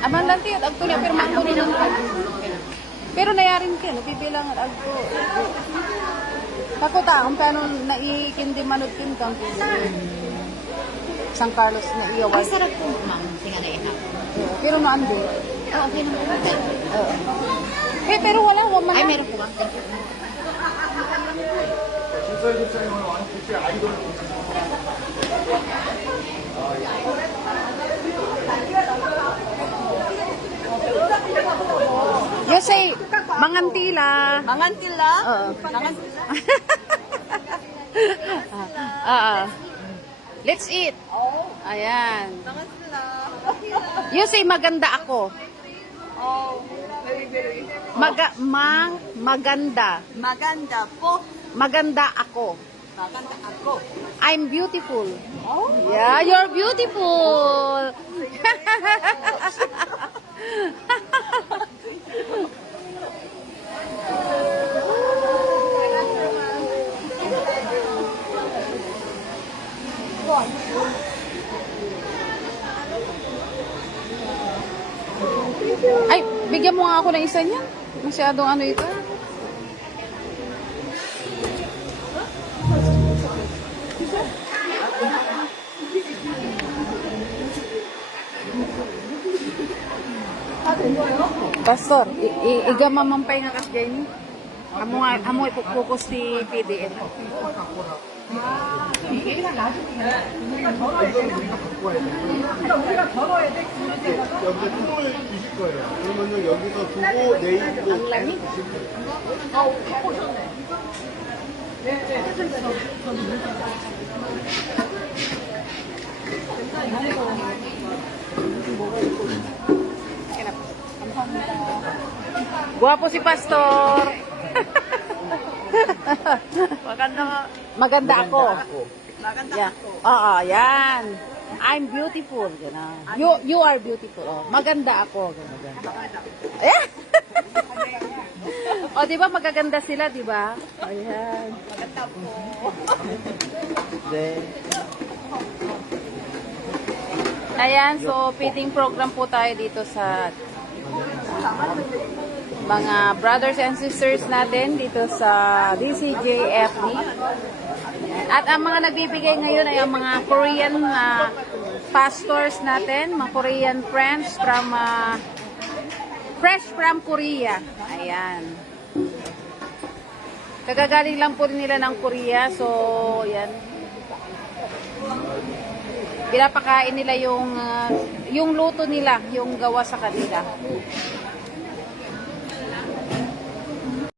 Aman lang tiyo, agto niya, pero manto niya. Pero nayarin ka, no? Bibilangan agto. Takot kung paano naikindi manod kin kang San Carlos na iyo. Ay, sarap po, ma'am. Tingnan na ihaw. Pero naandi. Oh, okay naman. Oo. Pero wala, wala Ay, man. meron po, ma'am. Thank you. Yes, ay, mangantila. Mangantila? Oo. Mangantila. Let's eat. Ayan. Mangantila. You say maganda ako. Oh, very. Maganda. Maganda po. Maganda ako. Maganda ako. I'm beautiful. Oh? Yeah, you're beautiful. Ay, bigyan mo nga ako ng isa niyan. Masyadong ano ito. Pastor, igamaman nga kas Jenny. Amo ipupokus si PDL. 여기다 똥을 주실 거예요. 그러면은 여기서 두고 내일도 Guwapo si Pastor. Maganda ako. Maganda Yeah. ako. Oo, yan. I'm beautiful. Gano'n. You are beautiful. Oh. Maganda ako. Gano'n. Eh? O, di ba magaganda sila, di ba? Ayan. Maganda po. Ayan, so feeding program po tayo dito sa mga brothers and sisters natin dito sa DCJFD. At ang mga nagbibigay ngayon ay ang mga Korean pastors natin, mga Korean friends from fresh from Korea. Ayan. Kagagaling lang po nila ng Korea, so yan. Pinapakain nila yung luto nila, yung gawa sa kanila.